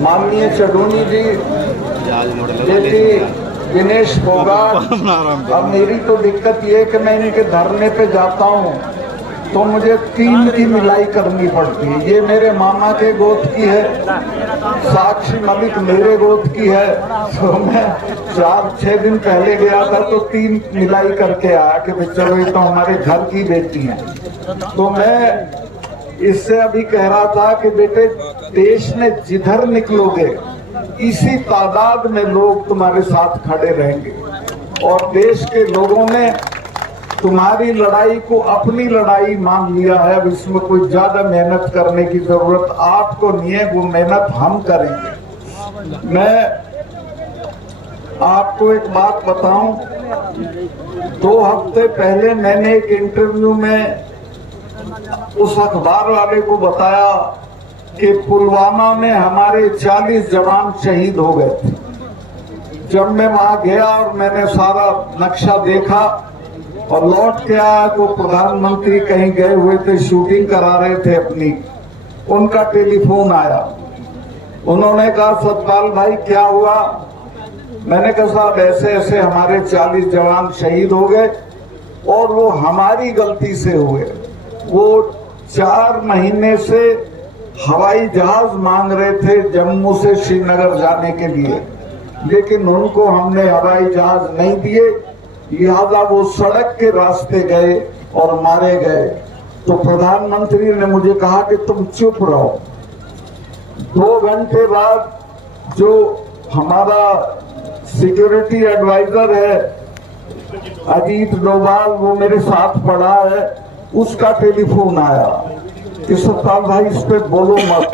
माननीय चडूनी जी, बेटी दिनेश फोगाट। अब मेरी तो दिक्कत ये है कि मैं इनके धरने पे जाता हूँ तो मुझे 3 की मिलाई करनी पड़ती है। ये मेरे मामा के गोद की है, साक्षी मलिक मेरे गोद की है। तो मैं 4-6 दिन पहले गया था तो 3 मिलाई करके आया कि चलो ये तो हमारे घर की बेटी है। तो मैं इससे अभी कह रहा था कि बेटे, देश में जिधर निकलोगे इसी तादाद में लोग तुम्हारे साथ खड़े रहेंगे और देश के लोगों ने तुम्हारी लड़ाई को अपनी लड़ाई मान लिया है। अब इसमें कोई ज्यादा मेहनत करने की जरूरत आपको नहीं है, वो मेहनत हम करेंगे। मैं आपको एक बात बताऊं, 2 हफ्ते पहले मैंने एक इंटरव्यू में उस अखबार वाले को बताया कि पुलवामा में हमारे 40 जवान शहीद हो गए थे। जब मैं वहां गया और मैंने सारा नक्शा देखा और लौट के आया तो प्रधानमंत्री कहीं गए हुए थे, शूटिंग करा रहे थे अपनी। उनका टेलीफोन आया, उन्होंने कहा सतपाल भाई क्या हुआ? मैंने कहा साहब ऐसे ऐसे हमारे 40 जवान शहीद हो गए और वो हमारी गलती से हुए। वो 4 महीने से हवाई जहाज मांग रहे थे जम्मू से श्रीनगर जाने के लिए, लेकिन उनको हमने हवाई जहाज नहीं दिए, लिहाजा वो सड़क के रास्ते गए और मारे गए। तो प्रधानमंत्री ने मुझे कहा कि तुम चुप रहो। 2 घंटे बाद जो हमारा सिक्योरिटी एडवाइजर है अजीत डोभाल, वो मेरे साथ पड़ा है, उसका टेलीफोन आया कि सतपाल भाई इस पे बोलो मत,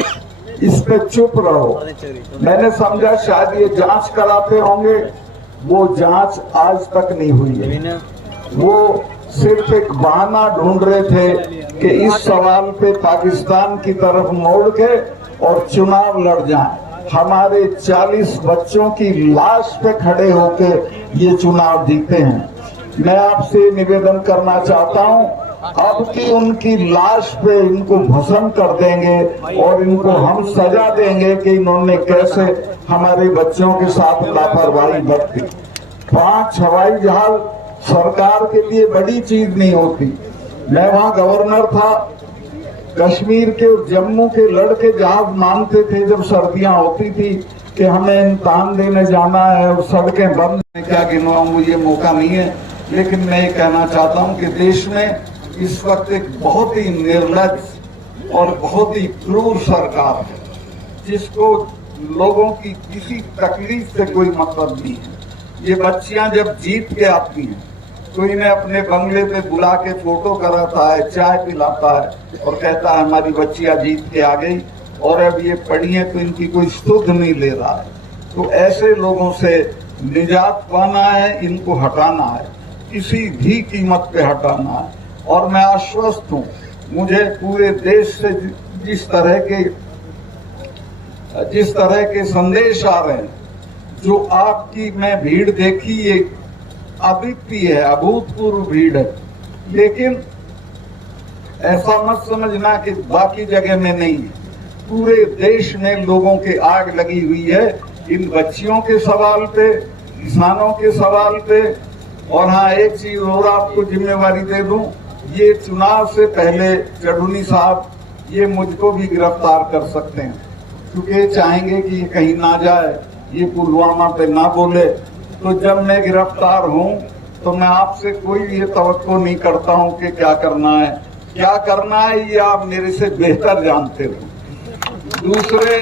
इस पे चुप रहो। मैंने समझा शायद ये जांच कराते होंगे, वो जांच आज तक नहीं हुई है। वो सिर्फ एक बहाना ढूंढ रहे थे कि इस सवाल पे पाकिस्तान की तरफ मोड़ के और चुनाव लड़ जाएं। हमारे 40 बच्चों की लाश पे खड़े होके ये चुनाव जीते हैं। मैं आपसे निवेदन करना चाहता हूं, अब की उनकी लाश पे इनको भस्म कर देंगे और इनको हम सजा देंगे कि इन्होंने कैसे हमारे बच्चों के साथ लापरवाही बरती। 5 हवाई जहाज सरकार के लिए बड़ी चीज नहीं होती। मैं वहां गवर्नर था, कश्मीर के जम्मू के लड़के जहाज मांगते थे जब सर्दियां होती थी कि हमें इम्तिहान देने जाना है और सड़कें बंद, क्या गिनवाऊं, मुझे मौका नहीं है। लेकिन मैं ये कहना चाहता हूं कि देश में इस वक्त एक बहुत ही निर्लज और बहुत ही क्रूर सरकार है, जिसको लोगों की किसी तकलीफ से कोई मतलब नहीं है। ये बच्चियां जब जीत के आती हैं तो इन्हें अपने बंगले पे बुला के फोटो कराता है, चाय पिलाता है और कहता है हमारी बच्चियां जीत के आ गई और अब ये पढ़ी है तो इनकी कोई सुध नहीं ले रहा है। तो ऐसे लोगों से निजात पाना है, इनको हटाना है, किसी भी कीमत पे हटाना है। और मैं आश्वस्त हूँ, मुझे पूरे देश से जिस तरह के संदेश आ रहे हैं, जो आपकी मैं भीड़ देखी, ये अद्वितीय है, अभूतपूर्व भीड़ है। लेकिन ऐसा मत समझना कि बाकी जगह में नहीं है। पूरे देश में लोगों के आग लगी हुई है इन बच्चियों के सवाल पे, किसानों के सवाल पे। और हाँ, एक चीज और आपको जिम्मेवारी दे दूं, ये चुनाव से पहले चडूनी साहब ये मुझको भी गिरफ्तार कर सकते हैं, क्योंकि चाहेंगे कि ये कहीं ना जाए, ये पुलवामा पे ना बोले। तो जब मैं गिरफ्तार हूं तो मैं आपसे कोई ये तवक्को नहीं करता हूं कि क्या करना है, ये आप मेरे से बेहतर जानते हो। दूसरे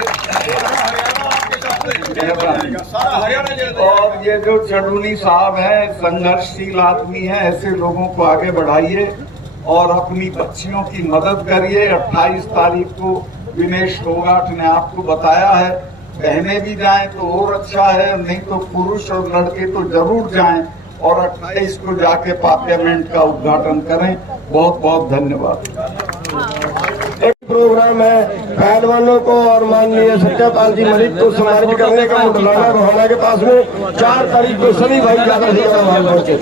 और ये जो चडूनी साहब हैं, संघर्षशील आदमी हैं, ऐसे लोगों को आगे बढ़ाइए और अपनी बच्चियों की मदद करिए। 28 तारीख को दिनेश फोगाट ने आपको बताया है, बहनें भी जाएं तो और अच्छा है, नहीं तो पुरुष और लड़के तो जरूर जाएं और 28 को जाके पार्लियामेंट का उद्घाटन करें। बहुत बहुत धन्यवाद। एक प्रोग्राम है पहलवानों को और माननीय सत्यपाल जी मलिक को सम्मानित करने का मुंडलाना रोहाना के पास में 4 तारीख को सभी भाई ज्यादा से ज्यादा वहां पहुंचे।